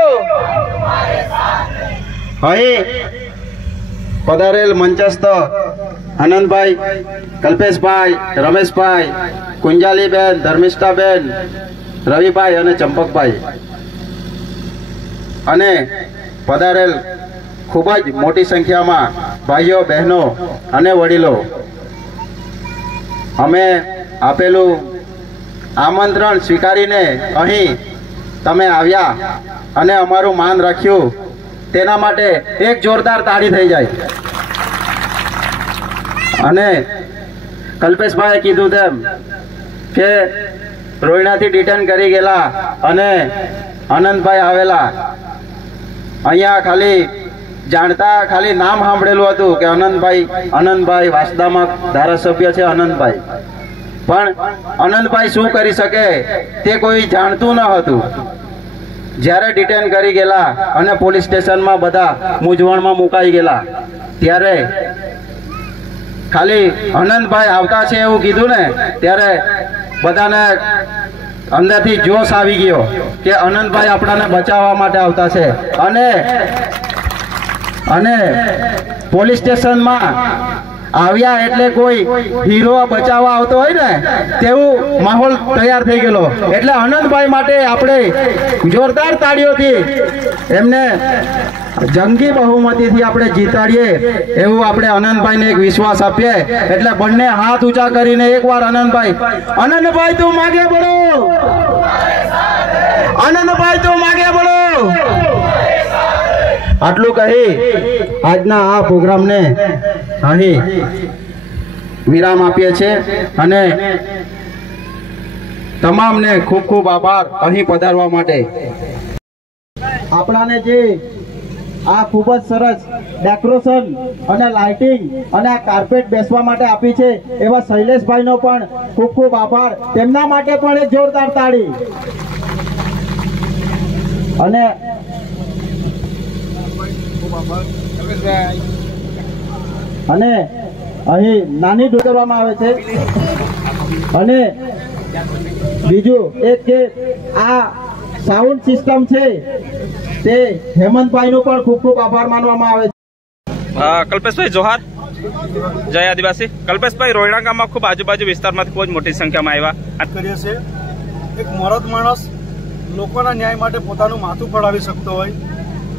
અહીં પધારેલ મંચસ્થ આનંદભાઈ, કલ્પેશભાઈ, રમેશભાઈ, કુંજાલીબેન, ધર્મિષ્ઠાબેન, રવિભાઈ અને ચંપકભાઈ, અને પધારેલ ખૂબ જ મોટી સંખ્યામાં ભાઈઓ, બહેનો અને વડીલો, અમે આપેલું આમંત્રણ સ્વીકારીને અહીં તમે આવ્યા અને અમારું માન રાખ્યું, તેના માટે એક જોરદાર તાળી થઈ જાય. અને કલ્પેશભાઈએ કીધું તેમ કે રોહિણાથી ડિટેન કરી ગયેલા અને આનંદભાઈ આવેલા. અહીંયા ખાલી જાણતા ખાલી નામ સાંભળેલું હતું કે આનંદભાઈ વાસદામાં ધારાસભ્ય છે આનંદભાઈ, પણ આનંદભાઈ શું કરી શકે તે કોઈ જાણતું ન હતું. જ્યારે ડિટેન કરી ગયેલા અને પોલીસ સ્ટેશનમાં બધા મૂંઝવણમાં મુકાઈ ગયેલા, ત્યારે ખાલી આનંદભાઈ આવતા છે એવું કીધું ને ત્યારે બધાને અંદરથી જોશ આવી ગયો કે આનંદભાઈ આપણાને બચાવવા માટે આવતા છે. અને પોલીસ સ્ટેશનમાં આવ્યા એટલે કોઈ હીરો બચાવવા આવતો હોય ને તેવું માહોલ તૈયાર થઈ ગયેલો. એટલે આનંદભાઈ માટે આપણે જોરદાર તાળીઓથી એમને જંગી બહુમતીથી આપણે જીતાડીએ એવું આપણે આનંદભાઈને એક વિશ્વાસ આપીએ. એટલે બંને હાથ ઊંચા કરીને એકવાર આનંદભાઈ તું માગે બોલો, આનંદભાઈ તું માગે બોલો. આટલું કહી આજના આ પ્રોગ્રામને અહીં વિરામ આપીએ છીએ અને તમામને ખૂબ ખૂબ આભાર અહીં પધારવા માટે. આપણાને જે આ ખૂબ જ સરસ ડેકોરેશન અને લાઇટિંગ અને આ કાર્પેટ બેસવા માટે આપી છે એવા શૈલેષભાઈનો પણ ખૂબ ખૂબ આભાર. તેમના માટે પણ એક જોરદાર તાળી. અને અહીં નાની ડોલ કરવામાં આવે છે. અને બીજું એક કે આ સાઉન્ડ સિસ્ટમ છે તે હેમંતભાઈનો પણ ખૂબ ખૂબ આભાર માનવામાં આવે છે. કલ્પેશભાઈ જોહાર, જય આદિવાસી. કલ્પેશભાઈ, રોહિણા ગામમાં ખૂબ આજુબાજુ વિસ્તારમાંથી ખૂબ જ મોટી સંખ્યામાં આવ્યા કરીએ છીએ. એક મરદ માણસ લોકોના ન્યાય માટે પોતાનું માથું ફળાવી શકતો હોય,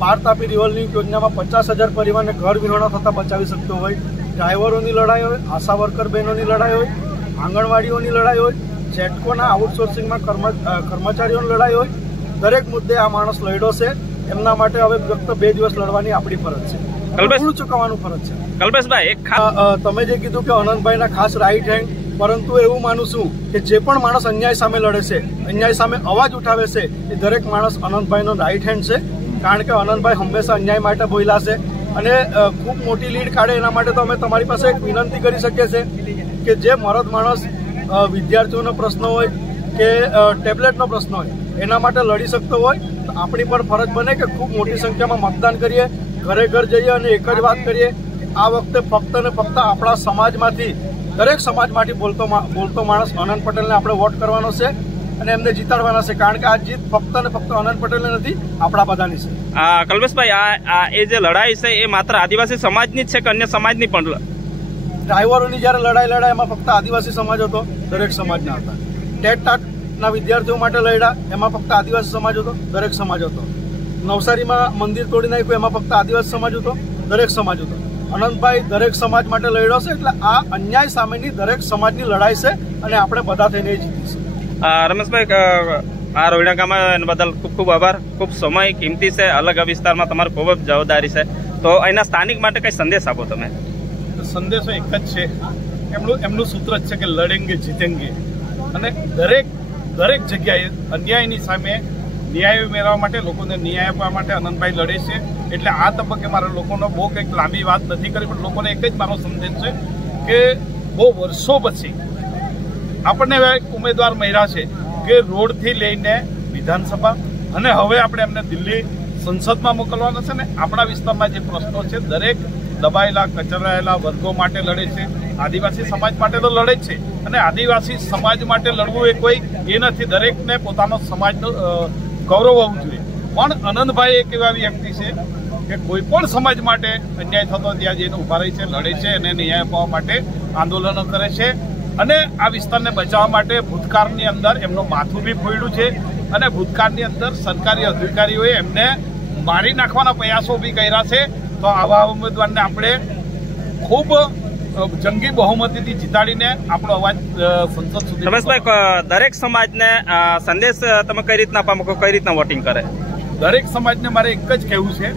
પાર તાપી રિવર લિંક યોજનામાં 50,000 પરિવારને ઘર વિહોણા થતા બચાવી શકતો હોય, ડ્રાઈવરોની લડાઈ હોય, આશા વર્કર બહેનોની લડાઈ હોય, આંગણવાડીઓની લડાઈ હોય, જેટકોના આઉટસોર્સિંગમાં કર્મચારીઓની લડાઈ હોય, દરેક મુદ્દે આ માણસ લડ્યો છે. એમના માટે હવે ફક્ત 2 દિવસ લડવાની આપણી ફરજ છે, થોડું ચૂકવવાનું ફરજ છે. કલ્પેશભાઈ, તમે જે કીધું કે આનંદભાઈના ખાસ રાઈટ હેન્ડ, પરંતુ એવું માનું છું કે જે પણ માણસ અન્યાય સામે લડે છે, અન્યાય સામે અવાજ ઉઠાવે છે, એ દરેક માણસ આનંદભાઈનો રાઈટ હેન્ડ છે. કારણ કે આનંદભાઈ હંમેશા અન્યાય માટે બોલ્યા છે અને ખૂબ મોટી લીડ કાઢે એના માટે તો અમે તમારી પાસે એક વિનંતી કરી શકીએ છીએ કે જે મરદ માણસ વિદ્યાર્થીઓનો પ્રશ્ન હોય કે ટેબ્લેટનો પ્રશ્ન હોય એના માટે લડી શકતો હોય તો આપણી પણ ફરજ બને કે ખૂબ મોટી સંખ્યામાં મતદાન કરીએ, ઘરે ઘર જઈએ અને એક જ વાત કરીએ કે આ વખતે ફક્ત ને ફક્ત આપણા સમાજમાંથી, દરેક સમાજમાંથી બોલતો માણસ આનંદ પટેલને આપણે વોટ કરવાનો છે અને એમને જીતાડવાના છે. કારણ કે આ જીત ફક્ત ને ફક્ત આનંદ પટેલની નથી, આપણા બધાની છે. કલ્પેશભાઈ, એ જે લડાઈ છે એ માત્ર આદિવાસી સમાજની જ છે કે અન્ય સમાજની પણ? ડ્રાઈવરોની જયારે લડાઈ એમાં ફક્ત આદિવાસી સમાજ હતો, દરેક સમાજના હતા. ટેટ-ટાટના વિદ્યાર્થીઓ માટે લડ્યા એમાં ફક્ત આદિવાસી સમાજ હતો, દરેક સમાજ હતો. નવસારીમાં મંદિર તોડી નાખ્યું એમાં ફક્ત આદિવાસી સમાજ હતો, દરેક સમાજ હતો. આનંદભાઈ દરેક સમાજ માટે લડ્યો છે. એટલે આ અન્યાય સામેની દરેક સમાજની લડાઈ છે અને આપણે બધા થઈને જીતીશું. રમેશભાઈ, આ રોહિણા ગામમાં બદલ ખૂબ ખૂબ આભાર. ખૂબ સમય કિંમતી છે, અલગ વિસ્તારમાં તમારી ખૂબ જ જવાબદારી છે. તો અહીંના સ્થાનિક માટે કઈ સંદેશ આપો તમે? સંદેશો એક જ છે, એમનું સૂત્ર જ છે કે લડેંગે જીતેંગે. અને દરેક જગ્યાએ અન્યાયની સામે ન્યાય મેળવવા માટે, લોકોને ન્યાય આપવા માટે આનંદભાઈ લડે છે. એટલે આ તબક્કે મારા લોકોનો બહુ કંઈક લાંબી વાત નથી કરી, પણ લોકોને એક જ મારો સંદેશ છે કે બહુ વર્ષો પછી આપણને ઉમેદવાર મળ્યા છે કે રોડથી લઈને વિધાનસભા અને હવે આપણે એમને દિલ્હી સંસદમાં મોકલવાના છે ને આપણા વિસ્તારમાં જે પ્રશ્નો છે દરેક દબાયેલા કચરાયેલા વર્ગો માટે લડે છે. આદિવાસી સમાજ માટે તો લડે જ છે અને આદિવાસી સમાજ માટે લડવું એ કોઈ એ નથી, દરેકને પોતાનો સમાજનું ગૌરવ હોવું જોઈએ. પણ આનંદભાઈ એક એવા વ્યક્તિ છે કે કોઈ પણ સમાજ માટે અન્યાય થતો ત્યાં જઈને ઉભા રહી છે, લડે છે અને ન્યાય અપાવવા માટે આંદોલનો કરે છે. અને આ વિસ્તારને બચાવવા માટે ભૂતકાળની અંદર એમનું માથું બી ફોડ્યું છે અને ભૂતકાળની અંદર સરકારી અધિકારીઓએ એમને મારી નાખવાના પ્રયાસો બી કર્યા છે. તો આવા ઉમેદવારને આપણે ખૂબ જંગી બહુમતીથી જીતાડીને આપણો અવાજ સંસદ સુધી. રમેશભાઈ, દરેક સમાજને સંદેશ તમે કઈ રીતના આપવા માંગો, કઈ રીતના વોટિંગ કરે? દરેક સમાજને મારે એક જ કહેવું છે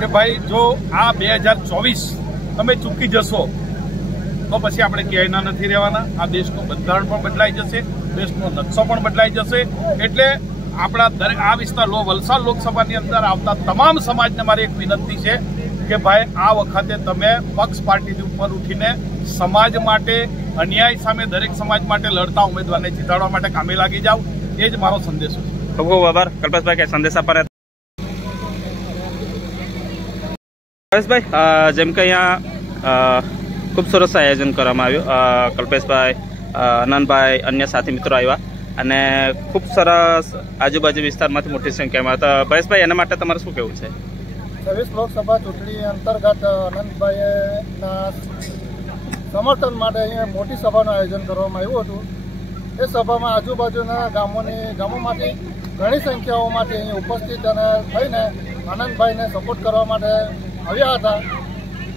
કે ભાઈ જો આ 2024 તમે ચૂકી જશો તો પછી આપણે ક્યાંયના નથી રહેવાના. આ દેશનું બંધારણ પણ બદલાઈ જશે, દેશનો નકશો પણ બદલાઈ જશે. એટલે આપણા દરેક આ વિસ્તાર વલસાડ લોકસભાની અંદર આવતા તમામ સમાજને મારી એક વિનંતી છે કે ભાઈ આ વખતે તમે પક્ષ પાર્ટીની ઉપર ઉઠીને સમાજ માટે, અન્યાય સામે દરેક સમાજ માટે લડતા ઉમેદવારને જીતાડવા માટે કામે લાગી જાઓ. એ જ મારો સંદેશો છે. ખૂબ ખૂબ આભાર. કલ્પેશભાઈ, કઈ સંદેશ આપવાના? કલ્પેશભાઈ, જેમ કે અહીંયા ખૂબ સરસ આયોજન કરવામાં આવ્યું. કલ્પેશભાઈ, આનંદભાઈ, અન્ય સાથી મિત્રો આવ્યા અને ખૂબ સરસ આજુબાજુ વિસ્તારમાંથી મોટી સંખ્યામાં હતા. પરેશભાઈ, એના માટે તમારે શું કહેવું છે? 26 લોકસભા ચૂંટણી અંતર્ગત આનંદભાઈના સમર્થન માટે અહીંયા મોટી સભાનું આયોજન કરવામાં આવ્યું હતું. એ સભામાં આજુબાજુના ગામોમાંથી ઘણી સંખ્યાઓમાંથી અહીં ઉપસ્થિત અને થઈને આનંદભાઈને સપોર્ટ કરવા માટે આવ્યા હતા.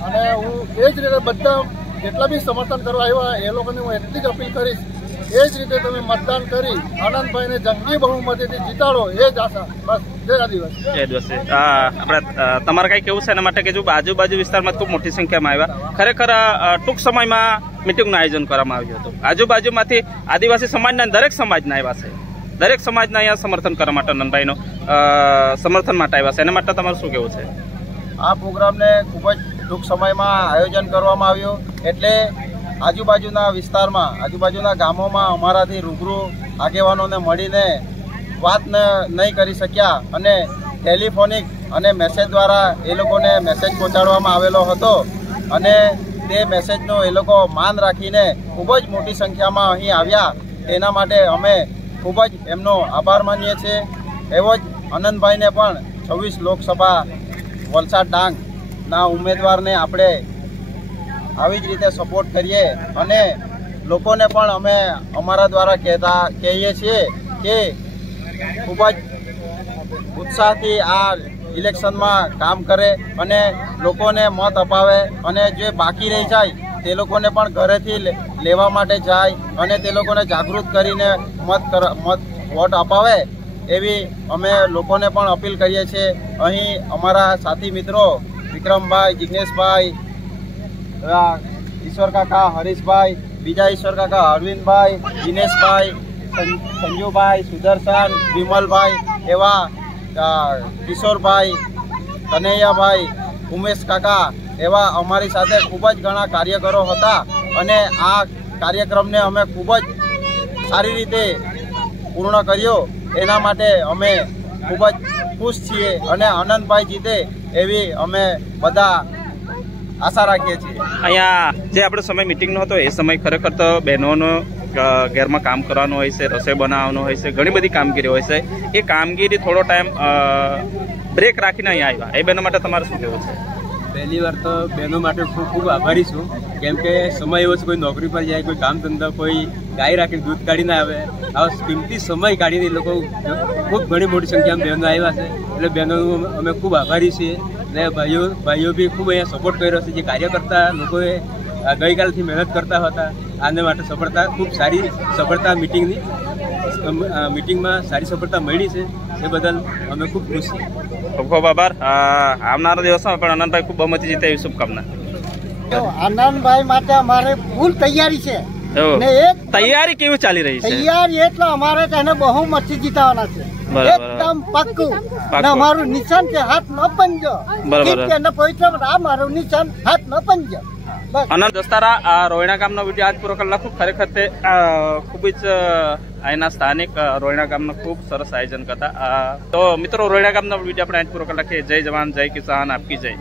અને હું એ જ રીતે બધા જેટલા બી સમર્થન કરવા આવ્યા એ લોકોને હું એટલી જ અપીલ કરીશ, એ જ રીતે તમે મતદાન કરી આનંદભાઈને જંગી બહુમતીથી જીતાડો, એ જ આશા. બસ. જય આદિવાસી. જય આદિવાસી. આપણે તમારે કઈ કેવું છે એના માટે કે જો આજુબાજુ વિસ્તારમાં ખૂબ મોટી સંખ્યામાં આવ્યા, ખરેખર ટૂંક સમયમાં મિટિંગનું આયોજન કરવામાં આવ્યું હતું. આજુબાજુમાંથી આદિવાસી સમાજના દરેક સમાજના આવ્યા છે, દરેક સમાજના અહીંયા સમર્થન કરવા માટે આનંદભાઈનો સમર્થન માટે આવ્યા છે. એના માટે તમારું શું કેવું છે? આ પ્રોગ્રામને ખૂબ જ ટૂંક સમયમાં આયોજન કરવામાં આવ્યું એટલે આજુબાજુના વિસ્તારમાં, આજુબાજુના ગામોમાં અમારાથી રૂબરૂ આગેવાનોને મળીને વાત નહીં કરી શક્યા અને ટેલિફોનિક અને મેસેજ દ્વારા એ લોકોને મેસેજ પહોંચાડવામાં આવેલો હતો અને તે મેસેજનો એ લોકો માન રાખીને ખૂબ જ મોટી સંખ્યામાં અહીં આવ્યા. તેના માટે અમે ખૂબ જ એમનો આભાર માનીએ છીએ. એવો જ આનંદભાઈને પણ 26 લોકસભા વલસાડ ડાંગના ઉમેદવારને આપણે આવી જ રીતે સપોર્ટ કરીએ અને લોકોને પણ અમે અમારા દ્વારા કહીએ છીએ કે ખૂબ જ ઉત્સાહથી આ ઇલેક્શનમાં કામ કરે અને લોકોને મત અપાવે અને જે બાકી રહી જાય તે લોકોને પણ ઘરેથી લેવા માટે જાય અને તે લોકોને જાગૃત કરીને વોટ અપાવે એવી અમે લોકોને પણ અપીલ કરીએ છીએ. અહીં અમારા સાથી મિત્રો વિક્રમભાઈ, જિગ્નેશભાઈ, ઈશ્વર કાકા, હરીશભાઈ, બીજા ઈશ્વર કાકા, અરવિંદભાઈ, દિનેશભાઈ, સંજુભાઈ, સુદર્શન, વિમલભાઈ, એવા કિશોરભાઈ, કનૈયાભાઈ, ઉમેશ કાકા, એવા અમારી સાથે ખૂબ જ ઘણા કાર્યકરો હતા અને આ કાર્યક્રમને અમે ખૂબ જ સારી રીતે પૂર્ણ કર્યો. એના માટે અમે ખૂબ જ ખુશ છીએ અને આનંદભાઈ જીતે એવી અમે બધા આશા રાખીએ છીએ. અહીંયા જે આપણો સમય મિટિંગનો હતો એ સમય ખરેખર તો બહેનોનો ઘરમાં કામ કરવાનું હોય છે, રસોઈ બનાવવાનું હોય છે, ઘણી બધી કામગીરી હોય છે. એ કામગીરી થોડો ટાઈમ બ્રેક રાખીને અહીંયા આવ્યા. એ બહેનો માટે તમારે શું કહેવું છે? પહેલી વાર તો બહેનો માટે ખૂબ ખૂબ આભારી છું, કેમ કે સમય એવો છે કોઈ નોકરી પર જાય, કોઈ કામ ધંધા, કોઈ ગાય રાખીને દૂધ કાઢીને આવે. આવા કિંમતી સમય કાઢીને એ લોકો ખૂબ ઘણી મોટી સંખ્યામાં બહેનો આવ્યા છે એટલે બહેનોનું અમે ખૂબ આભારી છીએ. અને ભાઈઓ બી ખૂબ અહીંયા સપોર્ટ કર્યો છે. જે કાર્યકર્તા લોકોએ ગઈકાલથી મહેનત કરતા હતા આને માટે સફળતા, ખૂબ સારી સફળતા મિટિંગમાં સારી સફળતા મળી છે. એ બદલ અમે ખૂબ ખુશ છીએ. ખૂબ ખૂબ આભાર. આવનારા દિવસમાં પણ આનંદભાઈ ખૂબ બહુમતી જીતે એવી શુભકામના. આનંદભાઈ માટે અમારે ફૂલ તૈયારી છે. તૈયારી કેવી ચાલી રહી છે? તૈયારી એટલે અમારે તેને બહુમતી જીતાવાના છે, એકદમ પાક્કું. અમારું નિશાન છે હાથ ન પંજો. પવિત્ર આ મારું નિશાન હાથ ન પંજો. આનંદ દસ્તારા રોયણા ગામનો વિડીયો આજ પૂરો કલાક ખરેખર તે ખૂબ જ અહીંના સ્થાનિક રોયણા ગામનો ખૂબ સરસ આયોજન કરતા. તો મિત્રો, રોયણા ગામનો વિડીયો આપણે આજ પૂરો કલાક. જય જવાન, જય કિસાન, આપકી જય.